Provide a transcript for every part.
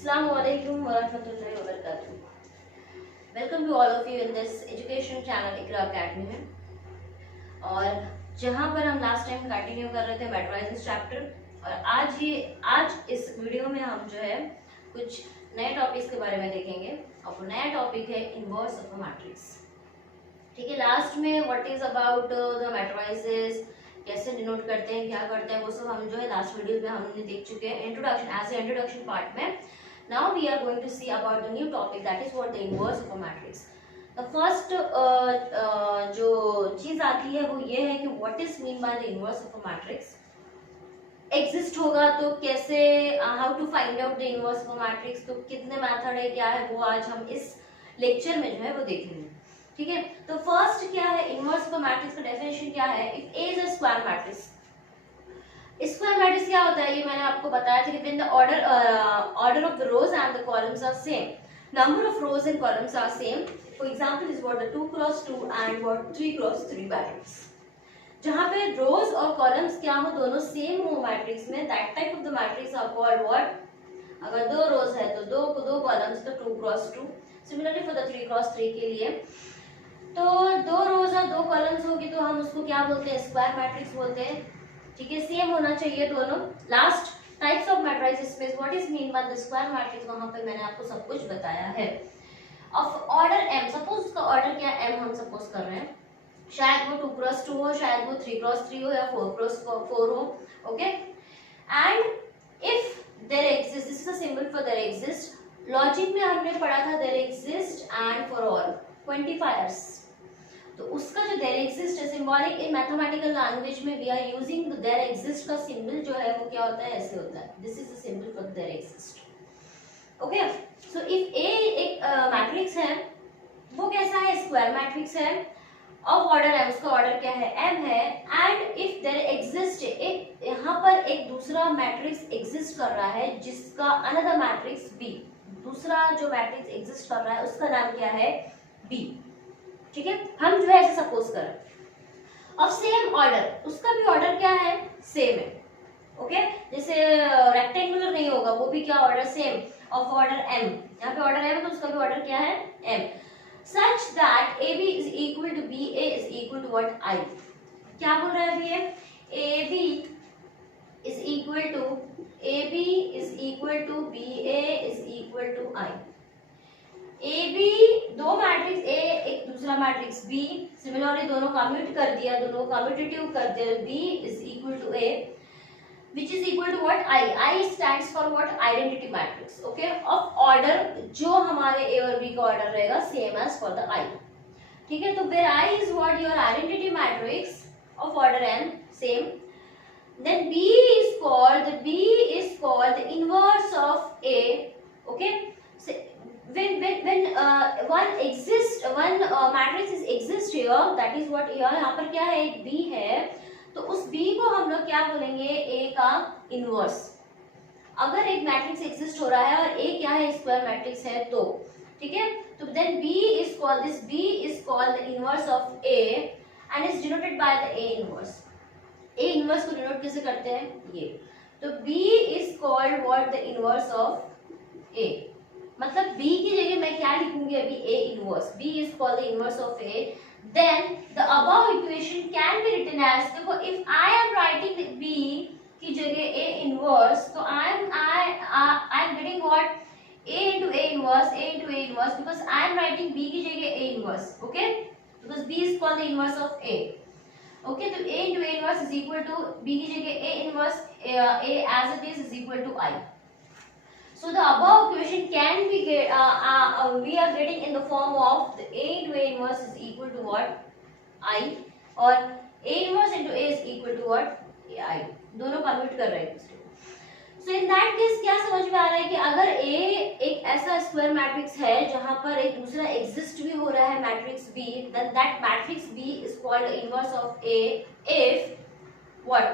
Assalamualaikum warahmatullahi wabarakatuh. Welcome to all of you in this education channel Iqra Academy में। और जहां पर हम लास्ट टाइम कंटिन्यू कर रहे थे मैट्रिसेस चैप्टर, और आज इस वीडियो में हम जो है कुछ नए टॉपिक्स के बारे में देखेंगे। और वो नया टॉपिक है इनवर्स ऑफ अ मैट्रिक्स। ठीक है, लास्ट में what is about the matrices, कैसे डिनोट करते हैं, क्या करते हैं, वो सब हम जो है लास्ट वीडियो में हमने देख चुके हैं introduction, as a introduction part में। Now we are going to see about the new topic, that is what the inverse of a matrix. The first जो चीज आती है वो ये है कि what is mean by the inverse of a matrix. Exist होगा तो कैसे, how to find out the inverse of a matrix, तो कितने मेथड है, क्या है, वो आज हम इस लेक्चर में जो है वो देखेंगे। ठीक है, तो फर्स्ट क्या है इनवर्स ऑफ अ मैट्रिक्स का डेफिनेशन क्या है। If A is a square matrix, square matrix क्या होता है ये मैंने आपको बताया था कि when the order of the rows and the columns are same, number of rows and columns are same. For example is what the 2x2 and what 3x3 matrix, जहां पे रोज और कॉलम्स क्या हो, दोनों सेम हो मैट्रिक्स में, that type of the matrix are called what. अगर दो रोज है तो दो कॉलम्स तो 2x2। Similarly for the 3x3 के लिए तो दो रोज और दो कॉलम्स होगी तो हम उसको क्या बोलते हैं, स्क्वायर मैट्रिक्स बोलते हैं। ठीक है, सेम होना चाहिए दोनों। लास्ट टाइप्स ऑफ मैट्रिसेस में what is mean by the square matrix, वहां पे मैंने आपको सब कुछ बताया है। ऑफ ऑर्डर m, सपोज उसका ऑर्डर क्या m हम सपोज कर रहे हैं, शायद वो 2x2 हो, शायद वो 3x3 हो या 4x4 हो। Okay, and if there exist, this is a symbol for there exist. Logic में हमने पढ़ा था there exist and for all quantifiers, तो उसका जो देयर एग्जिस्ट है सिंबॉलिक इन मैथमेटिकल लैंग्वेज में we are using there exist का सिंबल जो है वो क्या होता है, ऐसे होता है, this is the symbol for there exist. Okay, so if A एक मैट्रिक्स है, वो कैसा है, स्क्वायर मैट्रिक्स है ऑफ ऑर्डर m, उसका ऑर्डर क्या है, m है। एंड इफ देयर एग्जिस्ट, एक यहाँ पर एक दूसरा मैट्रिक्स एग्जिस्ट कर रहा है जिसका अनदर मैट्रिक्स b, दूसरा जो मैट्रिक्स एग्जिस्ट कर रहा है उसका नाम क्या है, b। ठीक है, हम जो है ऐसे सपोज करें ऑफ सेम ऑर्डर, उसका भी ऑर्डर क्या है, सेम है। ओके, जैसे रेक्टेंगुलर नहीं होगा, वो भी क्या order, same, of order m, यहाँ पे ऑर्डर m तो उसका भी ऑर्डर क्या है, m, such that ab is equal to ba is equal to what, I। क्या बोल रहा है अभी ये, ab is equal to ba is equal to I। A B, दो मैट्रिक्स ए एक दूसरा मैट्रिक्स बी, सिमिलरली दोनों कम्यूट कर दिया, दोनों कम्यूटेटिव कर दिया, B is equal to A which is equal to what, I. I stands for what, identity matrix. Okay, of order, जो हमारे ए और बी का ऑर्डर रहेगा same as for the I. ठीक है, तो where I is what, your identity matrix of order n, same, then B is called the inverse of A. Okay, when one matrix is exist here, that is what here, यहाँ पर क्या है, एक b है, तो उस b को हम लोग क्या बोलेंगे, a का इनवर्स। अगर एक मैट्रिक्स एग्जिस्ट हो रहा है और a क्या है, स्क्वायर मैट्रिक्स है तो, ठीक है, तो then b is called the inverse of a and is denoted by the a inverse। a inverse को डिनोट कैसे करते हैं, ये, तो b is called what, the inverse of a। मतलब b की जगह मैं क्या लिखूंगी अभी, a inverse, b is called the inverse of a, then the above equation can be written as, देखो if I am writing b की जगह a inverse, तो I am getting what, a into a inverse because I am writing b की जगह a inverse, okay, because b is called the inverse of a। okay, तो a into a inverse is equal to b की जगह a inverse a as it is equal to I। So the above equation can be we are getting in the form of the a into a inverse is equal to what, I, और a inverse into a is equal to what, I, दोनों convert कर रहे हैं दूसरे को। So in that case क्या समझ में आ रहा है कि अगर a एक ऐसा स्क्वायर मैट्रिक्स है जहां पर एक दूसरा एग्जिस्ट भी हो रहा है matrix b, then that matrix b is called inverse of a if what,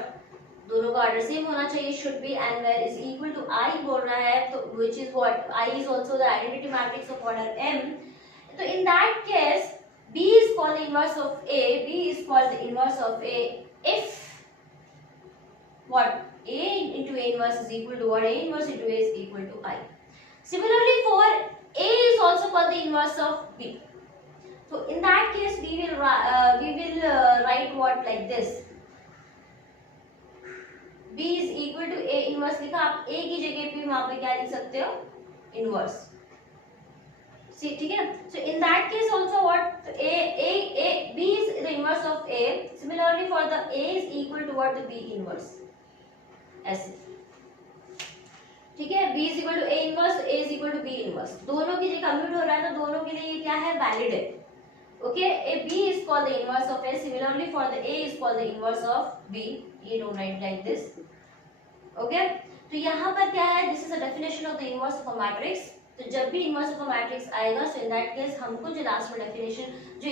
दोनों का ऑर्डर सेम होना चाहिए, should be, and where is equal to I बोल रहा है, तो which is what, I is also the identity matrix of order m। तो in that case b is called the inverse of a, b is called the inverse of a if what, a into a inverse is equal to what, a inverse into a is equal to I। Similarly, for A is also called the inverse of B. So in that case, we will write what like this. B is equal to A inverse लिखा, आप A की जगह पे वहां पे क्या लिख सकते हो, inverse. See, ठीक है. So in that case also what B is the inverse of A. Similarly for the A is equal to what, the B inverse. ऐसे ठीक है. B is equal to A inverse, A is equal to B inverse. दोनों की जगह commute हो रहा है तो दोनों के लिए ये क्या है, वैलिड है. Okay, a B is called the inverse of A. Similarly for the A is called the inverse of B. ये don't write like this. Okay, तो यहाँ पर क्या है, this is a definition of the inverse of a matrix. तो जब भी inverse of a matrix आएगा, so in that case हमको जो last में definition जो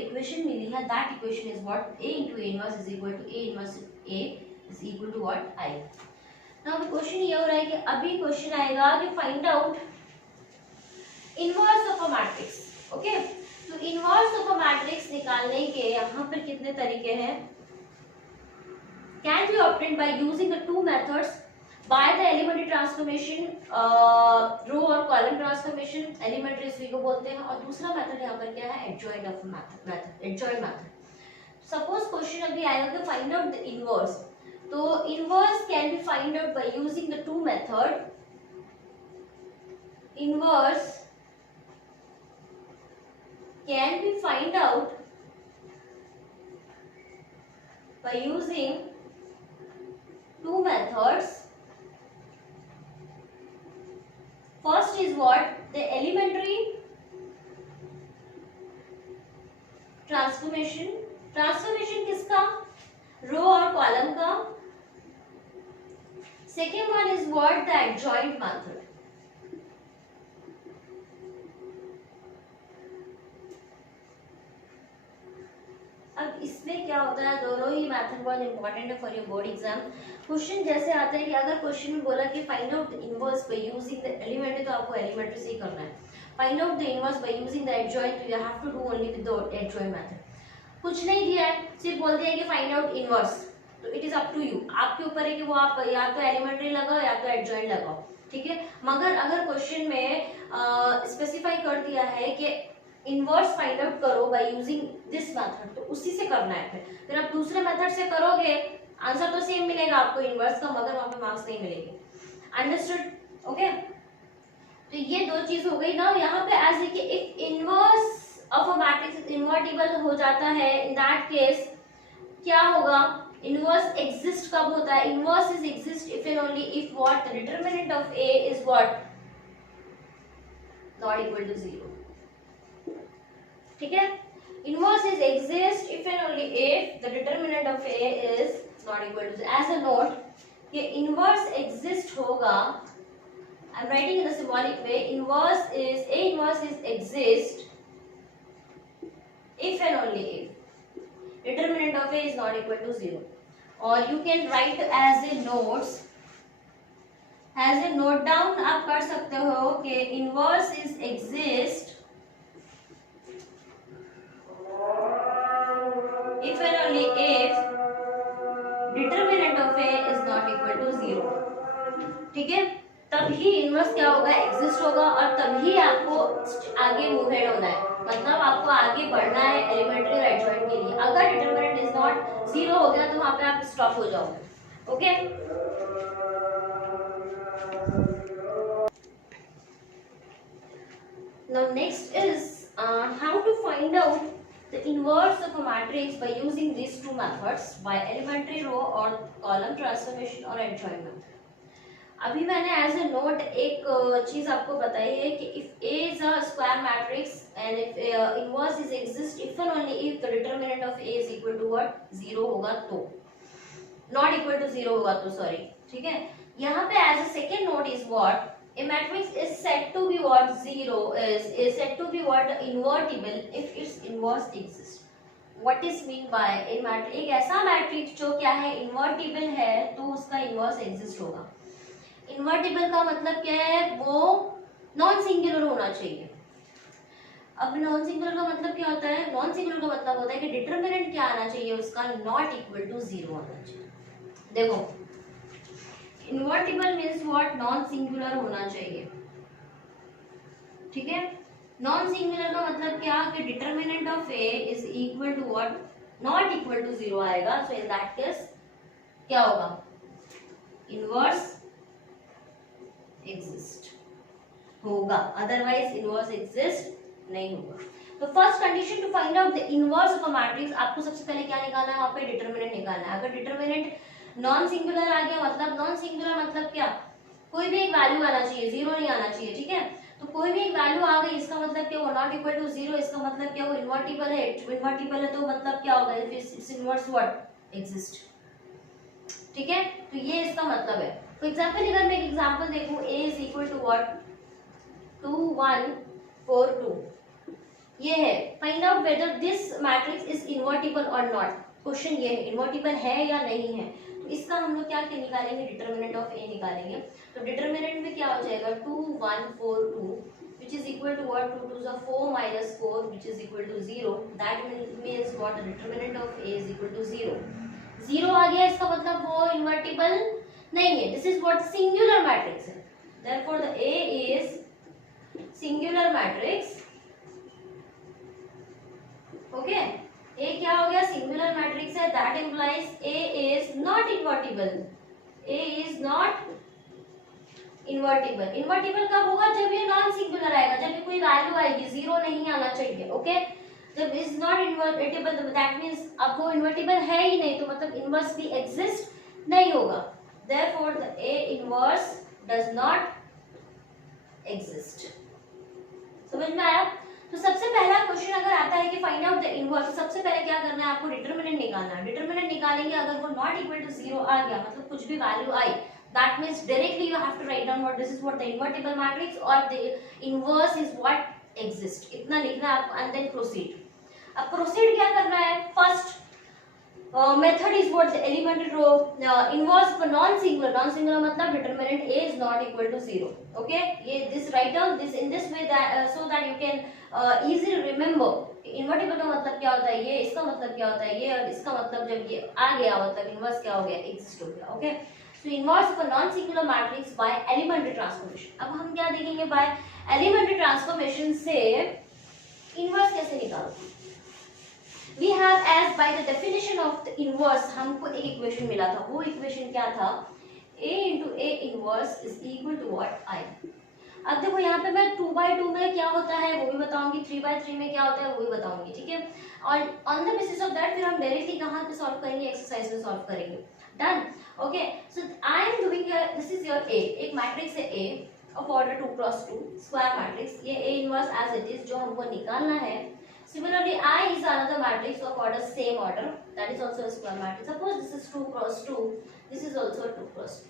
equation मिली है, that equation is what, A into A inverse is equal to A inverse A is equal to what, I. Now the question ये हो रहा है कि अभी question आएगा कि find out inverse of a matrix. Okay, तो इनवर्स ऑफ अ मैट्रिक्स निकालने के यहाँ पर कितने तरीके हैं. Can be obtained by using the two methods, by the elementary transformation, row और कॉलम ट्रांसफॉर्मेशन, एलिमेंट्री इसी को बोलते हैं. और दूसरा मेथड यहाँ पर क्या है, adjoint of method, adjoint method. Suppose question अभी आएगा कि फाइंड आउट द इनवर्स. तो inverse can be find out by using the to method. Inverse can be find out by using two methods. First is what, the elementary transformation. Transformation किसका, रो और column का. Second one is what, the adjoint method. अब इसमें क्या होता है, दोनों ही मेथड बहुत इंपॉर्टेंट है for your board exam. Question जैसे आता है कि अगर क्वेश्चन में बोला कि find out the inverse by using the elementary, तो आपको एलिमेंट्री से ही करना है. Find out the inverse by using the adjoint, तो you have to do only with the adjoint method. कुछ नहीं दिया है, सिर्फ बोल दिया है कि फाइंड आउट इनवर्स. तो it is up to you, आपके ऊपर है कि वो आप या तो एलिमेंट्री लगाओ या तो एडजॉइंट लगाओ. ठीक है. मगर अगर क्वेश्चन में स्पेसिफाई कर दिया है कि इनवर्स फाइंड आउट करो बाय यूजिंग दिस मेथड, तो उसी से करना है. फिर आप दूसरे मेथड से करोगे, आंसर तो सेम मिलेगा आपको इनवर्स का, मगर वहां पे मार्क्स नहीं मिलेंगे. अंडरस्टूड. ओके, तो ये दो चीज हो गई ना. यहाँ पे एज देखिए, if inverse of a matrix invertible हो जाता है, इन दैट केस क्या होगा, इनवर्स एग्जिस्ट कब होता है, inverse is exist if and only if what, the determinant of A is what, not equal to 0. ठीक है. Inverse is exist if and only if the determinant of A is not equal to 0. As a note, ये inverse exist होगा, I am writing in the symbolic way, inverse is A inverse is exist if and only if determinant of A is not equal to 0. or you can write as a notes, as a note down आप कर सकते हो कि inverse is exist if and only if determinant of A is not equal to 0. ठीक है. तभी inverse क्या होगा, एग्जिस्ट होगा, और तभी आपको आगे मूव हेड होना है, मतलब आपको आगे बढ़ना है एलिमेंट्री और एडजॉइंट के लिए. अगर डिटरमिनेंट इज नॉट 0 हो गया तो वहां पे आप स्टॉप हो जाओगे. Okay. Now next is how to find out the inverse of a matrix by using these two methods, by elementary row or column transformation or adjoint method. अभी मैंने एज ए नोट एक चीज आपको बताई है कि if A is a square matrix and if inverse is exist if and only if the determinant of A is equal to what, 0 होगा तो, not equal to 0 होगा तो, सॉरी. ठीक है. यहाँ पे as a second note is what, a matrix is said to be what, 0 is said to be what, invertible if its inverse exists. What is mean by a matrix, एक ऐसा matrix जो क्या है, invertible है, तो उसका inverse exist होगा. Invertible का मतलब क्या है, वो नॉन सिंगुलर होना चाहिए. अब नॉन सिंगुलर का मतलब क्या होता है, नॉन सिंगुलर का मतलब होता है कि डिटरमिनेंट क्या आना चाहिए उसका, नॉट इक्वल टू 0 आना चाहिए. देखो, invertible means what, non singular होना चाहिए. ठीक है। नॉन सिंगुलर का मतलब क्या कि determinant of A is equal to what, not equal to 0 आएगा। सो इन दैट केस क्या होगा, इनवर्स एग्जिस्ट होगा, अदरवाइज इनवर्स एग्जिस्ट नहीं होगा। तो first condition to find out the inverse of a matrix, आपको सबसे पहले क्या निकालना है, वहां पे डिटर्मिनेंट निकालना है। अगर डिटर्मिनेंट नॉन सिंगुलर आ गया, मतलब नॉन सिंगुलर मतलब क्या, कोई भी एक वैल्यू आना चाहिए, जीरो नहीं आना चाहिए, ठीक है। तो कोई भी एक वैल्यू आ गई, इसका मतलब क्या, वो नॉट इक्वल टू 0, इसका मतलब क्या, वो इन्वर्टिबल है। इन्वर्टिबल है तो मतलब क्या होगा, इट्स इनवर्स व्हाट एग्जिस्ट, ठीक है। तो ये इसका मतलब है। फॉर एग्जांपल अगर मैं एक एग्जांपल देखूं, a is equal to what 2 1 4 2, ये है, find out whether this matrix is invertible और नॉट। क्वेश्चन ये है, इन्वर्टिबल है या नहीं है। तो इसका हम लोग क्या निकालेंगे, डिटर्मिनेंट ऑफ ए निकालेंगे। तो डिटर्मिनेंट में क्या हो जाएगा, 2 1 4 2 which is equal to what, 2 2 4 minus 4 which is equal to 0, that means what, the determinant of a is equal to 0। 0 आ गया, इसका मतलब वो इन्वर्टिबल नहीं है। This is what singular matrix है, therefore the a is singular matrix। Okay, A क्या हो गया, सिंगुलर मैट्रिक्स है, that implies A is not invertible. A is not invertible. Invertible कब होगा, जब ये नॉन सिंगुलर आएगा, जब ये कोई वैल्यू आएगी, जीरो नहीं आना चाहिए। ओके, जब is not invertible that means अब वो इन्वर्टिबल है ही नहीं, तो मतलब इनवर्स भी एग्जिस्ट नहीं होगा। Therefore the A inverse does not exist. समझ में आया। तो सबसे पहला क्वेश्चन अगर आता है कि फाइंड आउट द इनवर्स, तो सबसे पहले क्या करना है, आपको डिटर्मिनेंट निकालना है। डिटर्मिनेंट निकालेंगे, अगर वो नॉट इक्वल टू 0 आ गया, मतलब कुछ भी वैल्यू आई, that means directly you have to write down what this is what the invertible matrix और the inverse is what exist, इतना लिखना है आपको, एंड देन प्रोसीड। अब प्रोसीड क्या करना है, first method is what, the elementary row inverse for non singular मतलब determinant a is not equal to 0। okay, ये this write down this in this way that so that you can easily remember invertible का मतलब क्या होता है, ये इसका मतलब क्या होता है, ये और इसका मतलब जब ये आ गया मतलब इनवर्स क्या हो गया, एग्जिस्ट हो गया। Okay, so inverse for non singular matrix by elementary transformation। अब हम क्या देखेंगे, by elementary transformation से इनवर्स कैसे निकालते हैं। We have as by the definition of the inverse, हमको एक इक्वेशन मिला था, वो इक्वेशन क्या था, a into a inverse is equal to what, I। अब देखो यहाँ पे मैं 2/2 में क्या होता है वो भी बताऊंगी, 3/3 में क्या होता है वो भी बताऊंगी, ठीक है। और on the basis of that फिर हम डायरेक्टली कहाँ पे सॉल्व करेंगे, एक्सरसाइज में सॉल्व करेंगे। Done. Okay, so I am doing this is your a, एक मैट्रिक्स है a of order 2x2 square matrix, ये a inverse as it is जो हमको निकालना है। Similarly, I is another matrix of order same order, that is also a square matrix. Suppose this is 2x2, this is also 2x2.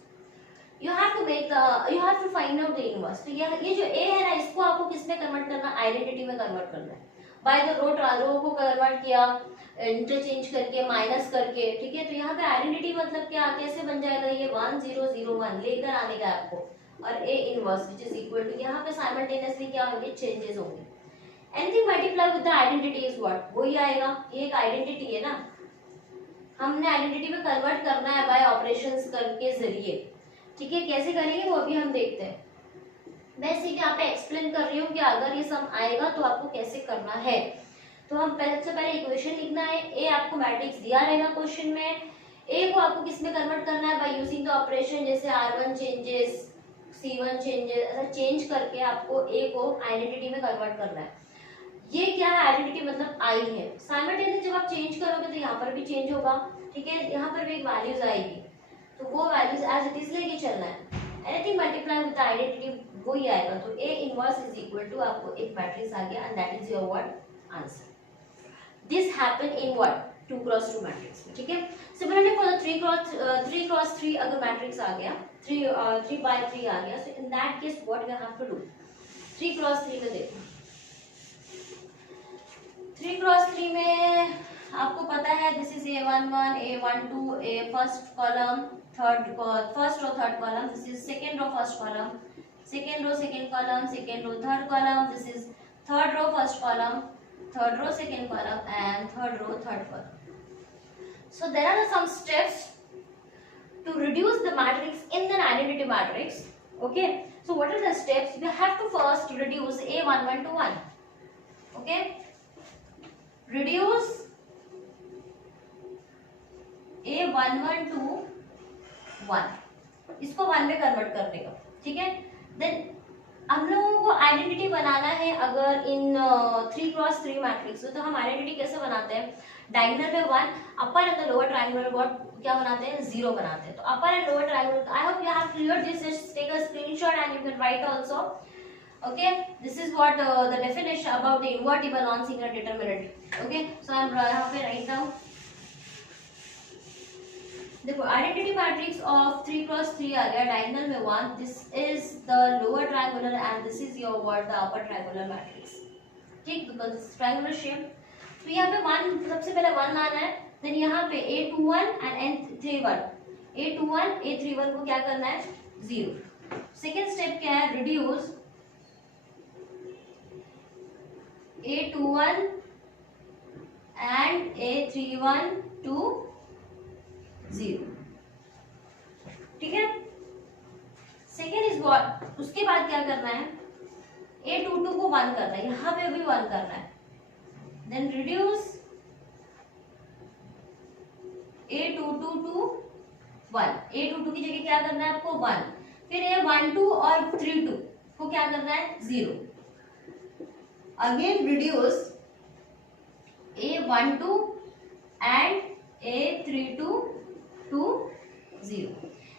You have to make the, you have to find out the inverse. तो ये जो A है ना, इसको आपको किस में convert करना, आइडेंटिटी में कन्वर्ट करना है। बाय द रो को कन्वर्ट किया इंटरचेंज करके, माइनस करके, ठीक है। तो यहाँ पे आइडेंटिटी मतलब क्या, कैसे बन जाएगा, ये 1 0 0 1 लेकर आने का आपको, और A inverse which is equal to, यहाँ पे साइमल्टेनियसली क्या होंगे, चेंजेस होंगे। Anything multiply with the identity is what, वही आएगा, ये एक आइडेंटिटी है ना, हमने आइडेंटिटी में कन्वर्ट करना है बाय ऑपरेशंस करके जरिए, ठीक है। कैसे करेंगे वो अभी हम देखते हैं। मैं सिर्फ यहाँ पे एक्सप्लेन कर रही हूँ कि अगर ये सम आएगा तो आपको कैसे करना है। तो हम सबसे पहले इक्वेशन लिखना है, ए आपको मैट्रिक्स दिया रहेगा क्वेश्चन में, ए को आपको किस में कन्वर्ट करना है, बाय यूजिंग द ऑपरेशन, जैसे R1 चेंजेस, C1 चेंजेस, ऐसा चेंज करके आपको ए को आइडेंटिटी में कन्वर्ट करना है। ये क्या है, आइडेंटिटी मतलब आई है। साइमल्टेनियस जब आप चेंज करोगे तो यहाँ पर भी चेंज होगा, ठीक है, यहाँ पर भी एक वैल्यूज आएगी, तो वो वैल्यूज एज इट इज लेके चलना है। Anything multiply with the identity वही आएगा। तो A inverse is equal to, आपको एक मैट्रिक्स आ गया, and that is your what answer. This happen in what 2x2 matrix में, ठीक है। सिमिलरली फॉर द 3x3 अगर मैट्रिक्स आ गया, 3/3 आ गया, so in that case what you have to do, 3x3 में देखो, 3x3 में आपको पता है this is A11 A12 A first column first row third column, this is second row first column, second row second column, second row third column, this is third row first column, third row second column, and third row third column. So there are some steps to reduce the matrix in an identity matrix. Okay, so what are the steps? We have to first reduce A11 to 1. Okay, reduce A11 to 1, इसको 1 में convert करने का, ठीक है। Then हम लोगों को identity बनाना है अगर इन 3x3 मैट्रिक्स, तो हम आइडेंटिटी कैसे बनाते हैं? डायगोनल में 1, upper and the lower triangular what क्या बनाते हैं? 0 बनाते हैं। तो upper and lower triangular, I hope you have clear this, just take a screenshot and you can write also. Okay, this is what the definition about the invertible non-singular determinant. Okay, so I have to write down. देखो identity matrix of 3x3 आ गया, diagonal में 1, this is the lower triangular and this is your what the upper triangular matrix, ठीक, because it's triangular shape. तो यहाँ पे 1 सबसे पहले 1 लाना है, देन यहाँ पे A21 and N31, A21 A31 को क्या करना है? 0। सेकेंड स्टेप क्या है? Reduce A21 and A31 to 0, ठीक है। सेकेंड इज व्हाट, उसके बाद क्या करना है? A22 को 1 करना है, यहाँ पे भी 1 करना है, then reduce A22 to 1, A22 की जगह क्या करना है आपको? 1, फिर A12 और 32 को क्या करना है? 0, again reduce A12 and A32 to 0।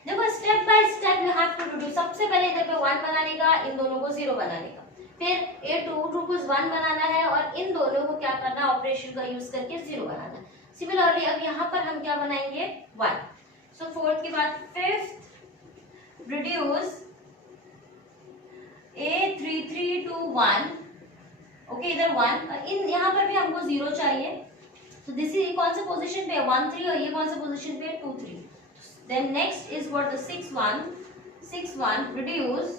देखो step by step you have to do. सबसे पहले इधर पे 1 बनाने का, इन दोनों को 0 बनाने का, फिर A22 को 1 बनाना है और इन दोनों को क्या करना है? ऑपरेशन का यूज करके 0 बनाना है। सिमिलरली अब यहाँ पर हम क्या बनाएंगे? 1। सो फोर्थ के बाद fifth, reduce A33 to 1, okay, इधर 1, इन यहाँ पर भी हमको 0 चाहिए, तो दिस इज कौन से पोजीशन पे? 1 3, और ये कौन से पोजीशन पे? 2 3। Then next is what? The 6 1 reduce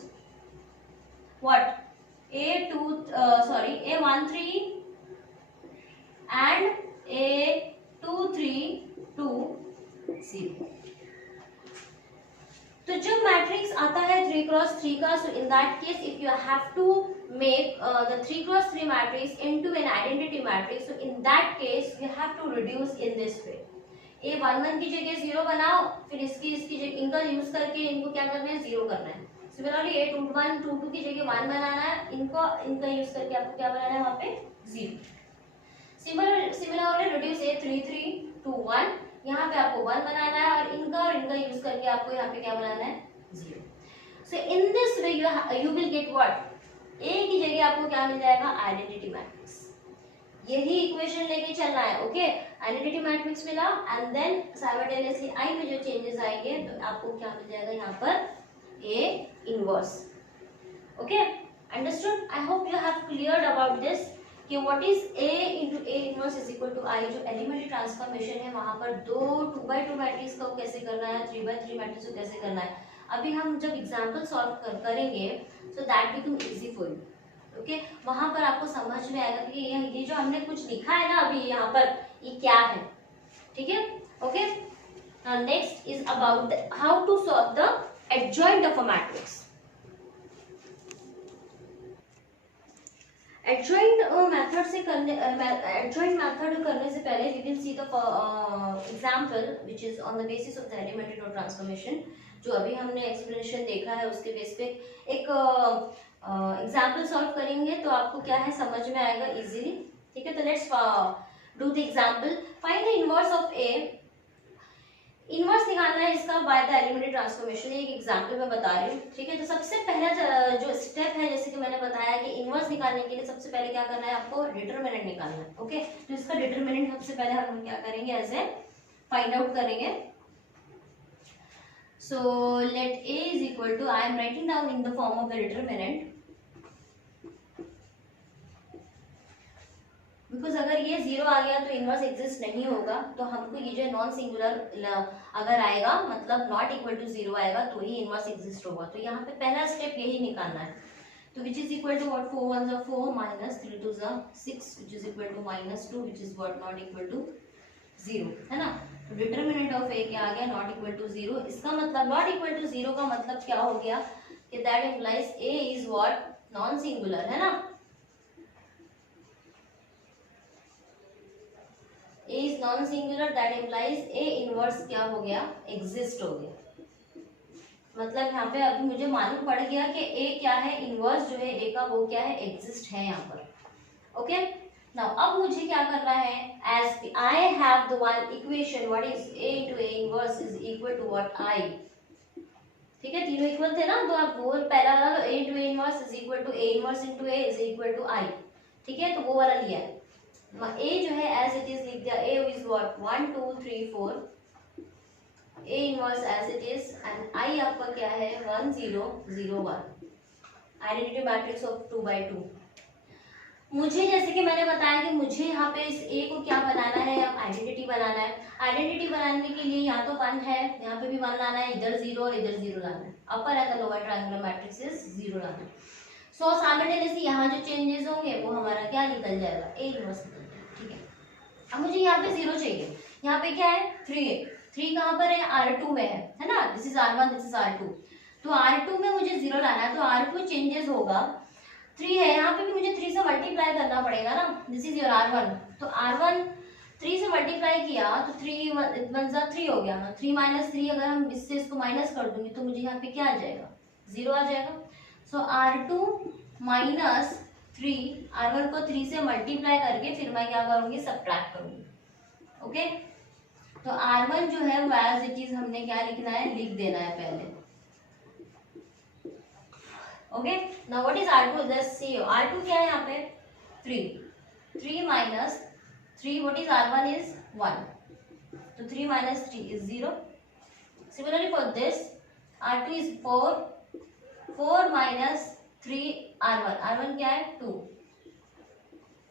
what? A13 and A23 to 0। तो जब मैट्रिक्स आता है 3x3 का, so in that case if you have to make the 3x3 matrix into an identity matrix, so in that case you have to reduce in this way. A11 की जगह 0 बनाओ, फिर इसकी जगह इनका यूज करके इनको क्या करना है? 0 करना है। सिमिलरली A21 22 की जगह 1 बनाना है, इनका यूज करके आपको क्या बनाना है? वहाँ पे 0। सिमिलरली रिड्यूस A33 टू 1, यहाँ पे आपको 1 बनाना है और इनका यूज करके आपको यहाँ पे क्या बनाना है? 0। So in this way you will get what? A की जगह आपको क्या मिल जाएगा? Identity matrix. यही इक्वेशन लेके चलना है, ओके। आइडेंटिटी मैट्रिक्स मिला एंड देन साइमल्टेनियसली I में जो चेंजेस आएंगे तो आपको क्या मिल जाएगा यहाँ पर? A inverse, okay, understood? I hope you have cleared about this कि what is A into A inverse is equal to I। जो एलिमेंट्री ट्रांसफॉर्मेशन है वहां पर 2x2 मैट्रिक्स को कैसे करना है, 3x3 मैट्रिक्स को कैसे करना है, अभी हम जब एग्जांपल सॉल्व करेंगे सो that become easy for you, okay. वहां पर आपको समझ में आएगा कि ये जो हमने कुछ लिखा है ना अभी यहाँ पर, ये क्या है, ठीक है, okay. Now next is about how to solve the adjoint of a matrix. Adjoint method करने से पहले you can see the example which is on the basis of the elementary node transformation. जो अभी हमने एक्सप्लेनेशन देखा है उसके base पे एक एग्जांपल सॉल्व करेंगे तो आपको क्या है समझ में आएगा इजीली, ठीक है। तो let's do the example. Find the inverse of A। Inverse निकालना है इसका बाय द एलिमेंट्री ट्रांसफॉर्मेशन, एक एग्जांपल मैं बता रही हूँ, ठीक है। तो सबसे पहला जो स्टेप है, जैसे कि मैंने बताया कि इनवर्स निकालने के लिए सबसे पहले क्या करना है? आपको डिटरमिनेंट निकालना है, ओके। तो इसका डिटरमिनेंट सबसे पहले हम क्या करेंगे? एज ए फाइंड आउट करेंगे। So let A is equal to, I am writing down in the form of the determinant, because अगर ये 0 आ गया तो इनवर्स एग्जिस्ट नहीं होगा, तो हमको ये जो नॉन सिंगुलर अगर आएगा मतलब नॉट इक्वल टू 0 आएगा तो ही इनवर्स एग्जिस्ट होगा। तो यहाँ पे पहला स्टेप यही निकालना है। तो which is equal to what? 4 1 4 minus 3 2 6 which is equal to -2 which is what? Not equal to 0, है ना। तो डिटरमिनेंट ऑफ A क्या आ गया? Not equal to 0। इसका मतलब नॉट इक्वल टू 0 का मतलब क्या हो गया कि that implies A is what, non singular, है ना। A is non singular, that implies A inverse क्या हो गया, एग्जिस्ट हो गया। मतलब यहाँ पे अभी मुझे मालूम पड़ गया कि ए क्या है, इनवर्स जो है ए का वो क्या है, एग्जिस्ट है यहाँ पर। ओके, नाउ अब मुझे क्या करना है, as I have the one equation what is A into A inverse is equal to what I. ठीक है, तीनों इक्वल थे ना, तो आप वो पहला वाला, तो A into A inverse is equal to A inverse into A is equal to I. ठीक है, तो वो वाला लिया है। ए जो है एज इट इज लिख दिया, A is what 1 2 3 4, A inverse as it is, and I आपका क्या है 1 0 0 1, आइडेंटिटी मैट्रिक्स ऑफ 2 by 2। मुझे जैसे कि मैंने बताया कि मुझे यहाँ पे इस ए को क्या बनाना है, अब आइडेंटिटी बनाना है। आइडेंटिटी बनाने के लिए यहाँ तो 1 है, यहाँ पे भी 1 लाना है, इधर 0 और इधर 0 लाना है। Upper and the lower triangular matrix is 0 लाना है। सो साइमल्टेनियसली यहाँ जो चेंजेस होंगे वो हमारा क्या निकल जाएगा, ए इनवर्स निकल जाएगा। ठीक है, अब मुझे यहाँ पे 0 चाहिए, यहाँ पे क्या है 3 है, 3 कहाँ पर है, R2 में है ना, this is R1 this is R2, तो R2 में मुझे 0 लाना है, तो R2 चेंजेस होगा 3 है, यहाँ पे भी मुझे 3 से मल्टीप्लाई करना पड़ेगा ना, दिस इज योर R1, तो R1 3 से मल्टीप्लाई किया तो 3 1 3 हो गया, 3 माइनस 3 अगर हम इससे इसको माइनस कर दूंगी तो मुझे यहाँ पे क्या आ जाएगा, 0 आ जाएगा। सो R2 माइनस 3, R1 को 3 से मल्टीप्लाई करके फिर मैं क्या करूंगी, सब्ट्रैक्ट करूंगी। ओके, तो R1 जो है वो एज इट इज हमने क्या लिखना है, लिख देना है पहले। Okay, now what is R2, let's see, R2 क्या है यहाँ पे 3 minus 3, what is R1 is 1, तो 3 minus 3 is 0। Similarly for this R2 is 4 minus 3 R1 क्या है 2,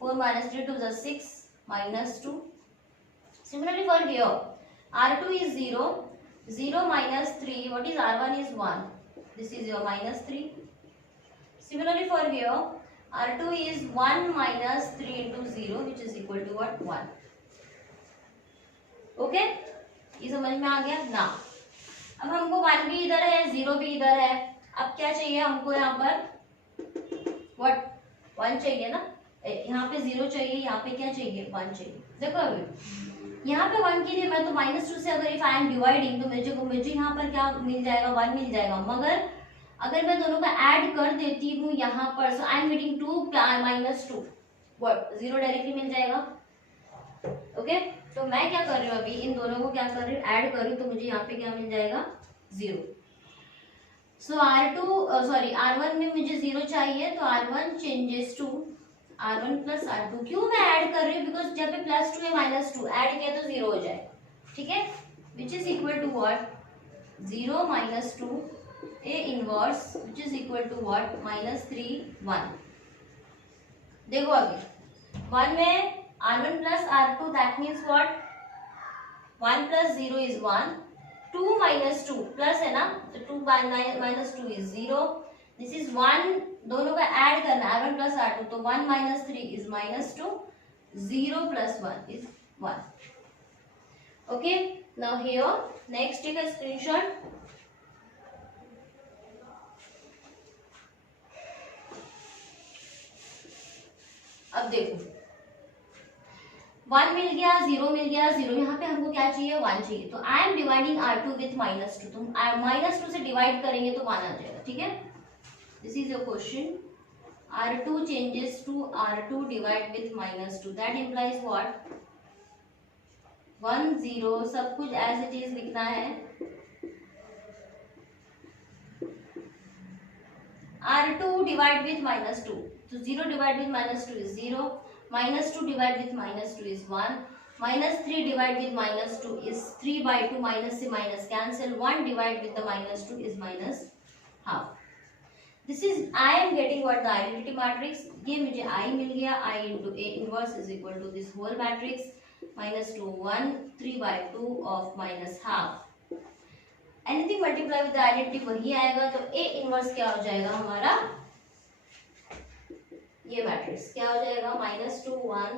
4 minus 3 2 is 6 minus 2। Similarly for here R2 is 0 minus 3, what is R1 is 1, this is your minus 3। Similarly for here R2 is 1 minus 3 into 0 which is equal to what, 1। Okay, ये समझ में आ गया ना। अब हमको 1 भी इधर है, 0 भी इधर है, अब क्या चाहिए हमको, यहाँ पर what 1 चाहिए ना, यहाँ पे 0 चाहिए, यहाँ पे क्या चाहिए 1 चाहिए। देखो अभी यहाँ पे 1 के लिए मैं तो -2 से अगर इफ आई एम डिवाइडिंग तो मुझे यहाँ पर क्या मिल जाएगा, 1 मिल जाएगा, मगर अगर मैं दोनों का ऐड कर देती हूँ यहाँ पर, so I am getting 2 -2 what 0 directly मिल जाएगा। ओके, तो मैं क्या कर रही हूँ अभी, इन दोनों को क्या कर रही हूँ, ऐड कर रही हूँ, तो मुझे यहाँ पे क्या मिल जाएगा 0। सो R1 में मुझे 0 चाहिए, तो R1 changes to R1 plus R2। क्यों मैं ऐड कर रही हूँ, बिकॉज जब पे +2 है -2 ऐड किया तो 0 हो जाएगा। ठीक है, which is equal to what, 0 minus 2 A inverse which is equal to what, -3 1। देखो अभी 1 में R1 plus R2 that means what, 1 plus 0 is 1, 2 minus 2 plus है ना, तो 2 minus 2 इज 0, दिस इज 1, दोनों का ऐड करना है R1 प्लस R2, तो 1 minus 3 is -2, 0 plus 1 is 1। Okay, now here next take a screenshot। अब देखो 1 मिल गया, 0 मिल गया, 0 यहाँ पे हमको क्या चाहिए, 1 चाहिए, तो I am dividing R2 with -2, तो -2 से डिवाइड करेंगे तो 1 आ जाएगा। ठीक है, this is your question, R2 changes to R2 divide with -2, that implies what, 1 0 सब कुछ as it is लिखना है, R2 divide with -2, तो 0 divide with -2 is 0, -2 divide with -2 is 1, -3 divide with -2 is 3 by 2, minus से minus cancel, 1 divide with the -2 is -half। This is I am getting what, the identity matrix, ये मुझे I मिल गया, I into A inverse is equal to this whole matrix, -2 1 3 by 2 of -half। Anything multiply with the identity वही आएगा, तो A inverse क्या हो जाएगा हमारा, ये मैट्रिक्स क्या हो जाएगा, -2 1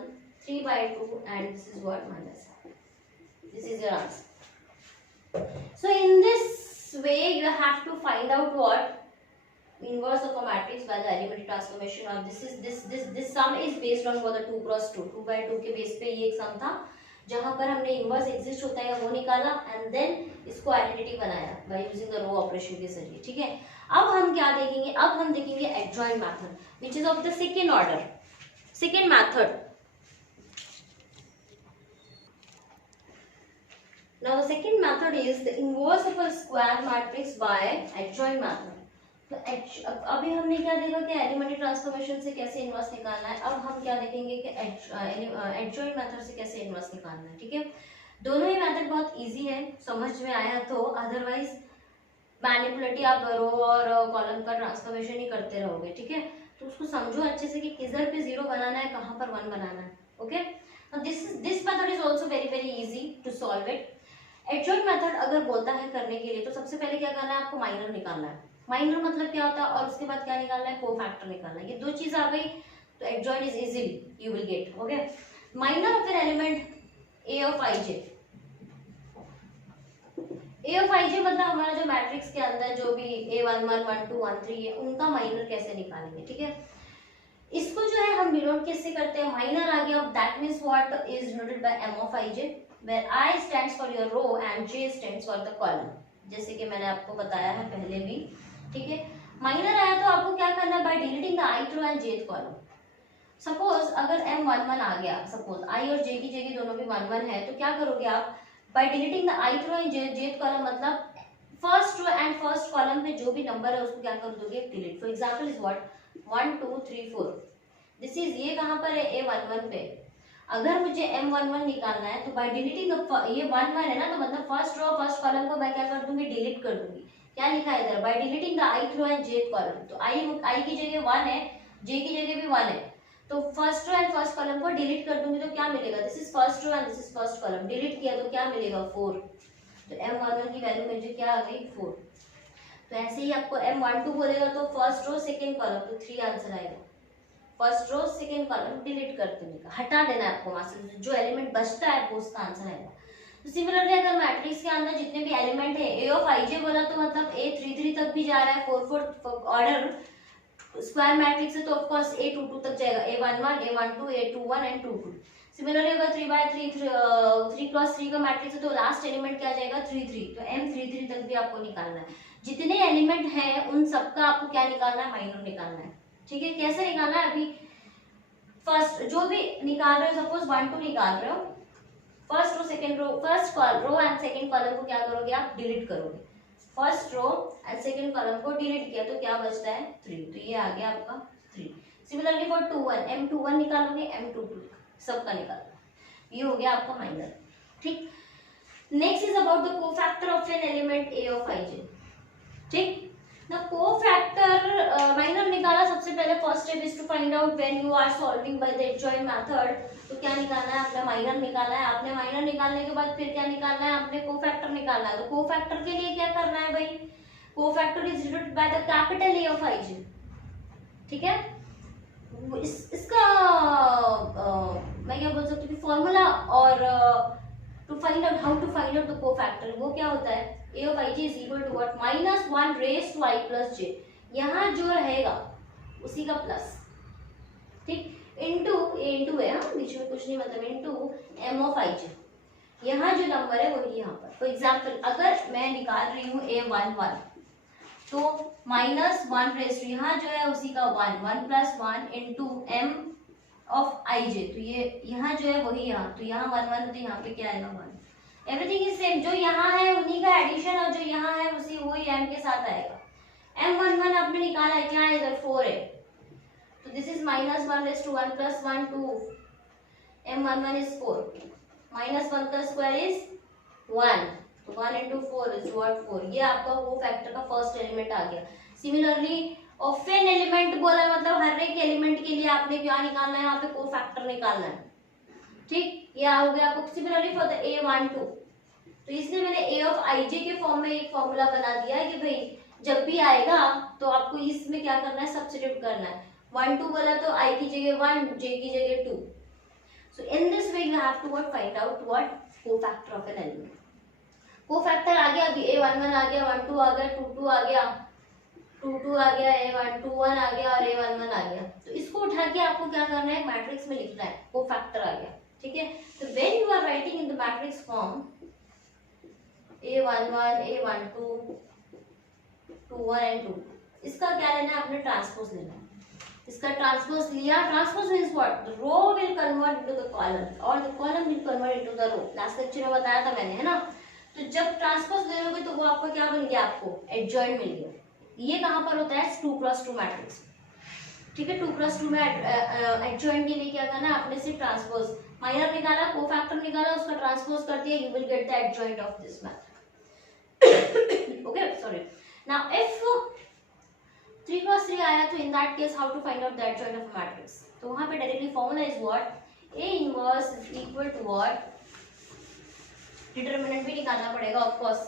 3 by 2 and this is what, -half। This is your answer। So in this way you have to find out what, inverse of a matrix by the elementary transformation of this sum is based on the 2 cross 2 2 by 2 के base पे ये एक सम था जहां पर हमने inverse exist होता है वो निकाला एंड देन इसको आइडेंटिटी बनाया by using the row operation के जरिए। ठीक है, अब हम क्या देखेंगे, अब हम देखेंगे adjoint method which is of the second order, second method. Now the second method is the inverse of a square matrix by adjoint method। तो अभी हमने क्या देखा कि एलिमेंट्री ट्रांसफॉर्मेशन से कैसे इनवर्स निकालना है, अब हम क्या देखेंगे कि एडजॉइंट मेथड से कैसे इनवर्स निकालना है। ठीक है, दोनों ही मेथड बहुत इजी है, समझ में आया तो, अदरवाइज मैनिपुलेटिव आप रो और कॉलम का ट्रांसफॉर्मेशन ही करते रहोगे। ठीक है, तो उसको समझो अच्छे से कि किधर पे 0 बनाना है, कहाँ पर 1 बनाना है। Okay, this method is also very very easy to solve it. Adjoint method अगर बोलता है करने के लिए तो सबसे पहले क्या करना है, आपको माइनर निकालना है। माइनर मतलब क्या होता है, और उसके बाद क्या निकालना है, कोफैक्टर निकालना है। ये दो चीज आ गई तो adjoint is easily you will get. Okay, minor of an element a of i j, a of i j मतलब हमारा जो मैट्रिक्स के अंदर जो भी A11, 12, 13 है उनका माइनर कैसे निकालेंगे। ठीक है, इसको जो है हम डिनोट किससे करते हैं, माइनर आ गया, that means what is denoted by m of i j where I stands for your row and j stands for the column, जैसे कि मैंने आपको बताया है पहले भी। ठीक है, माइनर आया तो आपको क्या करना है, by deleting the ith row and jth column। Suppose अगर m11 आ गया, सपोज i और j की जगह दोनों भी 11 है, तो क्या करोगे आप, by deleting the ith row and jth column मतलब first row and first column पे जो भी नंबर है उसको क्या कर दोगे, delete. For example is what 1 2 3 4, this is, ये कहां पर है, A11 पे। अगर मुझे M11 निकालना है तो बाय डिलीटिंग ये 11 है ना, तो मतलब फर्स्ट रो फर्स्ट कॉलम को मैं क्या कर दूंगी, डिलीट कर दूंगी। क्या लिखा है इधर, by deleting the ith row and jth column. तो i की जगह 1 है, j की जगह भी 1 है, तो first row and first column को डिलीट कर दूंगी तो क्या मिलेगा, this is first row and this is first column. Delete किया तो क्या मिलेगा, 4। तो M11 की वैल्यू मुझे क्या आ गई, 4। तो ऐसे ही आपको M12 बोलेगा तो फर्स्ट रो सेकंड कॉलम, तो 3 आंसर आएगा। First row second column delete कर देने, हटा देना है आपको, वहां से जो एलिमेंट बचता है वो उसका आंसर आएगा। तो सिमिलरली अगर मैट्रिक्स के अंदर जितने भी एलिमेंट है, ए ऑफ आई जे बोला तो मतलब A33 तक भी जा रहा है, 4 ऑर्डर स्क्वायर मैट्रिक्स है तो ऑफ कोर्स A22 तक जाएगा, A11, A12, A21 and 22। Similarly अगर 3 by 3 क्रॉस 3 का मैट्रिक्स है तो लास्ट एलिमेंट क्या जाएगा, 33, तो M33 तक भी आपको निकालना है। जितने एलिमेंट हैं उन सबका आपको क्या निकालना है, माइनर निकालना है। ठीक है, कैसे निकालना है, अभी फर्स्ट जो भी निकाल रहे हो, सपोज 1 2 निकाल रहे हो, first row second row, first row and second column को क्या करोगे आप, डिलीट करोगे। First row and second column को डिलीट किया तो क्या बचता है, 3, तो ये आ गया आपका 3। सिमिलरली फॉर 21, M21 निकालोगे, M22 सबका निकालना, ये हो गया आपका माइनर। ठीक, next is about the cofactor of an element A of i j। ठीक, द कोफैक्टर माइनर निकाला, सबसे पहले first step is to find out when you are solving by the adjoint method. तो क्या निकालना है, आपने माइनर निकालना है। आपने माइनर निकालने के बाद फिर क्या निकालना है, आपने कोफैक्टर निकालना है। तो कोफैक्टर के लिए क्या करना है भाई, cofactor is denoted by the capital A of i j। ठीक है, इसका मैं क्या बोल सकती हूँ फॉर्मूला, और to find out how to find out the cofactor, वो क्या होता है, A of i j is equal to what, -1 raised to i plus j। यहाँ जो रहेगा उसी का प्लस, ठीक, इनटू a इनटू है, बीच में कुछ नहीं मतलब, into m of i j। यहाँ जो नंबर है वही यहाँ पर। फॉर एग्जाम्पल अगर मैं निकाल रही हूँ A11 तो -1 रेस्ट, यहाँ जो है उसी का 1 + 1 into m of i j। तो ये यहाँ जो है वही यहाँ, तो यहाँ 1 1 तो यहाँ पे क्या आएगा, 1। एवरीथिंग इज सेम, जो यहाँ है उन्हीं का एडिशन और जो यहाँ है उसी वही m के साथ आएगा। M11 आपने निकाला है, क्या है इधर 4 है, तो this is -1 raised to 1 + 1 2, M11 is 4, -1 का स्क्वायर इज 1, तो 1 × 4 इज व्हाट 4। ये आपका वो फैक्टर का फर्स्ट एलिमेंट आ गया। सिमिलरली ऑफ एन एलिमेंट बोला मतलब हर एक एलिमेंट के लिए आपने क्या निकालना है, यहाँ पे कोफैक्टर निकालना है। ठीक, ये हो गया आपको। सिमिलरली फॉर द A12, तो इसलिए मैंने A ऑफ i j के फॉर्म में एक फॉर्मूला बना दिया है कि भाई जब भी आएगा तो आपको इसमें क्या करना है, सब्स्टिट्यूट करना है। 1 2 बोला तो i की जगह 1, j की जगह 2। So in this way you have to what find out what cofactor of an element. Cofactor आ गया, अभी A11 आ गया, 1 2 आ गया, 2 2 आ गया, 2 2 आ गया, A1 2 1 आ गया और A1 1 आ गया। तो इसको उठा के आपको क्या करना है, मैट्रिक्स में लिखना है, कोफैक्टर आ गया, ठीक है। तो when you are writing in the matrix form A11 A12 21 and 2, इसका क्या लेना है, आपने ट्रांसपोज लेना है। इसका ट्रांसपोज लिया, transpose means what, the row will convert into the column और the column will convert into the row. Last lecture में बताया था मैंने, है ना। तो जब ट्रांसपोज ले लोगे तो वो आपको क्या मिल गया, आपको एडजॉइंट मिल गया। ये कहां पर होता है, 2x2 मैट्रिक्स, ठीक है। 2x2 में एडजॉइंट के लिए क्या करना है, आपने सिर्फ ट्रांसपोज, माइनर निकाला, कोफैक्टर निकाला, उसका ट्रांसपोज कर दिया, you will get the adjoint of this method. Okay, sorry. Now if 3x3 आया तो in that case how to find out the adjoint of a matrix, तो वहां पे directly formula is what, A inverse is equal to what, determinant भी निकालना पड़ेगा of course.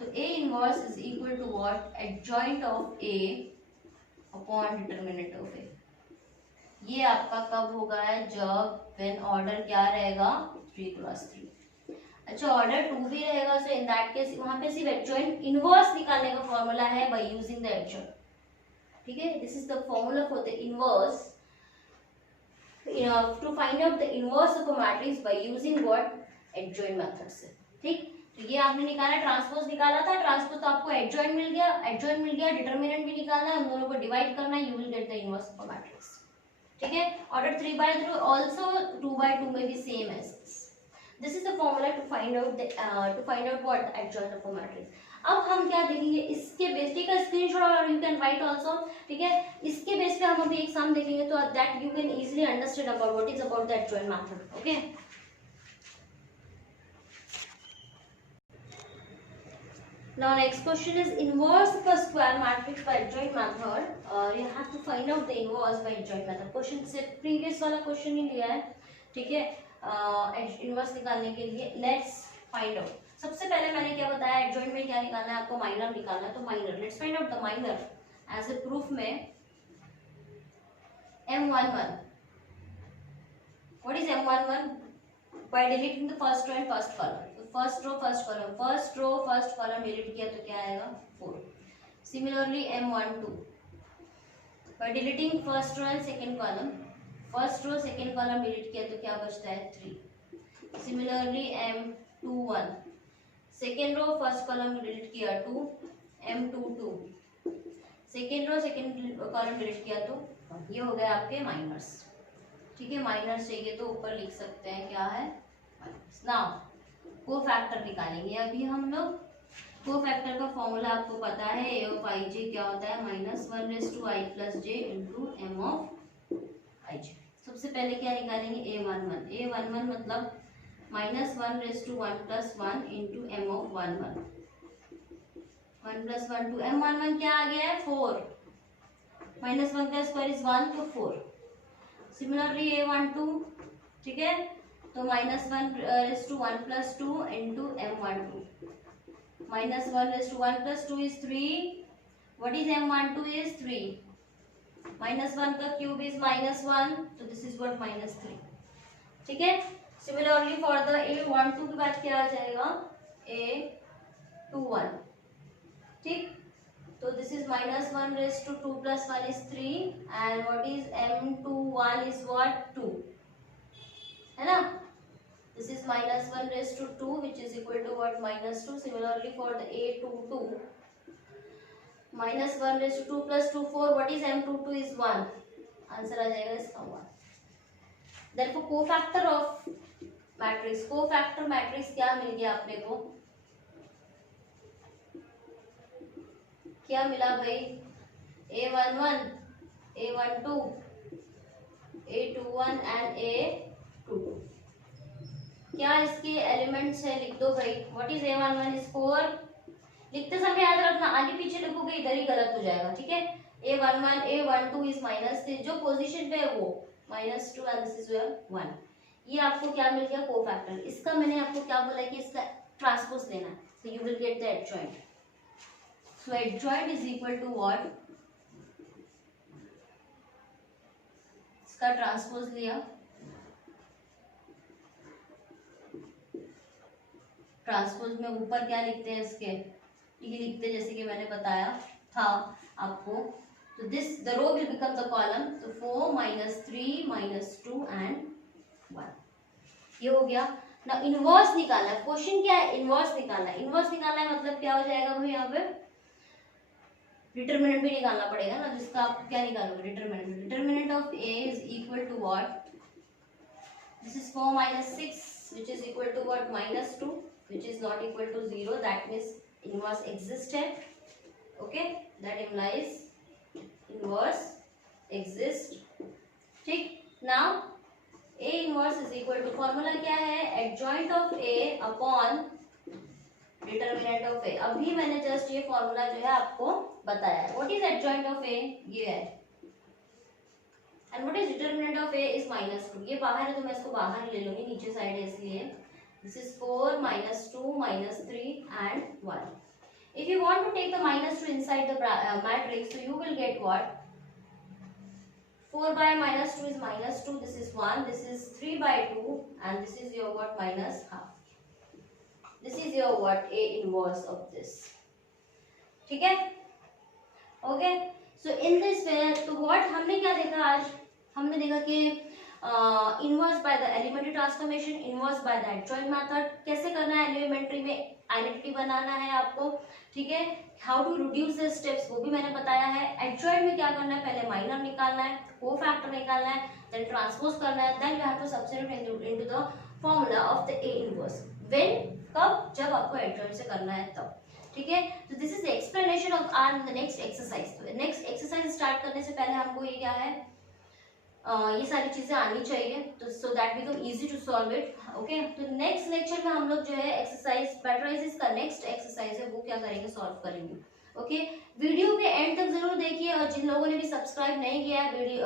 तो A inverse is equal to what, adjoint of A upon determinant of A। ये आपका कब होगा, जब व्हेन ऑर्डर क्या रहेगा, 3x3। अच्छा, ऑर्डर 2 भी रहेगा, सो इन दैट केस वहां पे सिर्फ एडजॉइंट इनवर्स निकालने का फॉर्मूला है बाय यूजिंग द एडजॉइंट, ठीक है। This is the formula for the inverse, to find out the inverse of a matrix by using what, adjoint method से, ठीक। तो ये आपने निकाला, ट्रांसपोज निकाला था, ट्रांसपोज तो आपको एडजॉइंट मिल गया, एडजॉइंट मिल गया, डिटरमिनेंट भी निकालना है, उन दोनों को डिवाइड करना है, you will get the inverse of a matrix, ठीक है। ऑर्डर 3/3 आल्सो 2/2 में भी सेम है। This is the formula to find out what, adjoint of a matrix. अब हम क्या देखेंगे, इसके बेस, ठीक है, स्क्रीनशॉट और यू कैन राइट आल्सो, ठीक है। इसके बेस पे हम अभी एक सम देखेंगे तो that you can easily understand about what is about the adjoint method, okay. Now next question is inverse of a square matrix by adjoint method. You have to find out the inverse by adjoint method. Question से previous वाला question ही लिया है, ठीक है। Inverse निकालने के लिए let's find out. सबसे पहले मैंने क्या बताया, एडजॉइंट में क्या निकालना है, आपको माइनर निकालना है। तो minor, let's find out the minor as a proof में M11। What is M11? By deleting the first row and first column. So first row first column delete किया तो क्या आएगा, 4. Similarly M12 by deleting first row and second column, first row second column delete किया तो क्या बचता है, 3. Similarly M21 second row first column delete किया 2. M22 second row second column delete किया तो ये हो गया आपके माइनर्स, ठीक है। माइनर्स चाहिए तो ऊपर लिख सकते हैं, क्या है, नाउ कोफैक्टर निकालेंगे अभी हम लोग। कोफैक्टर का फॉर्मूला आपको पता है, a ऑफ i j क्या होता है, -1/i + j × m of i j। सबसे पहले क्या निकालेंगे, a11 मतलब -1/1 + 1 × m ऑफ 11, 1 + 1 2, m11 क्या आ गया है, 4, -1 का स्क्वायर इज 1 तो 4। सिमिलरली a12, ठीक है, तो -1/1 + 2 × m12, -1/1 + 2 is 3. What is m12 is 3. -1 का क्यूब is -1, तो दिस इज व्हाट -3, ठीक है। सिमिलरली फॉर द a12 के बाद क्या आ जाएगा, a21, ठीक। तो this is -1 raised to 2 + 1 is 3 and what is m21 is what, 2, है ना। This is -1 raised to 2 which is equal to what, -2. Similarly for the a22, -1 raised to 2 + 2 4, what is m22 is 1, answer आ जाएगा इसका 1। Therefore cofactor of matrix, cofactor matrix क्या मिल गया अपने को, क्या मिला भाई, a11 a12 a21 and a22। क्या इसके एलिमेंट्स है, लिख दो भाई। व्हाट इज a11 इज 4, लिखते समय याद रखना, आगे पीछे लिखोगे इधर ही गलत हो जाएगा, ठीक है। a11 a12 इज -3, जो पोजीशन पे है वो -2 एंड दिस इज योर 1। ये आपको क्या मिल गया, कोफैक्टर। इसका मैंने आपको क्या बोला कि इसका ट्रांसपोज लेना है, so you will get the adjoint. So adjoint is equal to what? इसका ट्रांसपोज लिया, ट्रांसपोज में ऊपर क्या लिखते हैं इसके, ये लिखते हैं जैसे कि मैंने बताया था आपको, तो this the row will become the column, तो 4 माइनस 3 माइनस 2 एंड 1, ये हो गया ना। इनवर्स निकालना है, क्वेश्चन क्या है, इनवर्स निकालना है। इनवर्स निकालना है मतलब क्या हो जाएगा भाई, यहाँ पे डिटरमिनेंट भी निकालना पड़ेगा ना, जिसका आप क्या निकालोगे, determinant. Determinant of A is equal to what, this is 4 minus 6 which is equal to what, minus 2 which is not equal to 0, that means inverse existed. Okay, that implies inverse exist. ठीक, now a inverse is equal to, formula क्या है, adjoint of a upon determinant of A. अभी मैंने just ये formula जो है आपको बताया है। व्हाट इज एडजॉइंट ऑफ ए, ये है, and what is determinant of A is -2। ये बाहर है तो मैं इसको बाहर ले लूंगी, नीचे साइड है इसलिए। This is 4 - 2 - 3 and 1। If you want to take the -2 inside the matrix, so you will get what, 4 by -2 is -2, this is 1, this is 3 by 2 and this is your what, -half। This is your what, a inverse of this। ठीक है, okay. So in this वे, तो what हमने क्या देखा आज, हमने देखा कि inverse by the elementary transformation, inverse by the adjoint method, कैसे करना है, एलिमेंट्री में आइडेंटिटी बनाना है आपको, ठीक है। How to reduce the steps, वो भी मैंने बताया है। एडजॉइंट में क्या करना है, पहले माइनर निकालना है, कोफैक्टर निकालना है, देन ट्रांसपोज करना है, then you have to substitute into the formula of the A inverse. When, कब, जब आपको एडजॉइंट से करना है तब, ठीक है। तो this is the explanation of our the next exercise. तो नेक्स्ट एक्सरसाइज स्टार्ट करने से पहले हमको ये क्या है, ये सारी चीजें आनी चाहिए, तो so that become easy to solve it. Okay, तो नेक्स्ट लेक्चर में हम लोग जो है एक्सरसाइज मैट्रिसेस का नेक्स्ट एक्सरसाइज है वो क्या करेंगे, सॉल्व करेंगे। ओके, वीडियो के एंड तक जरूर देखिए, और जिन लोगों ने भी सब्सक्राइब नहीं किया है वीडियो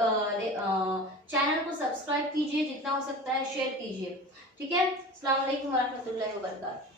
चैनल को सब्सक्राइब कीजिए, जितना हो सकता है शेयर कीजिए, ठीक है। अस्सलाम वालेकुम व रहमतुल्लाहि व बरकातहू।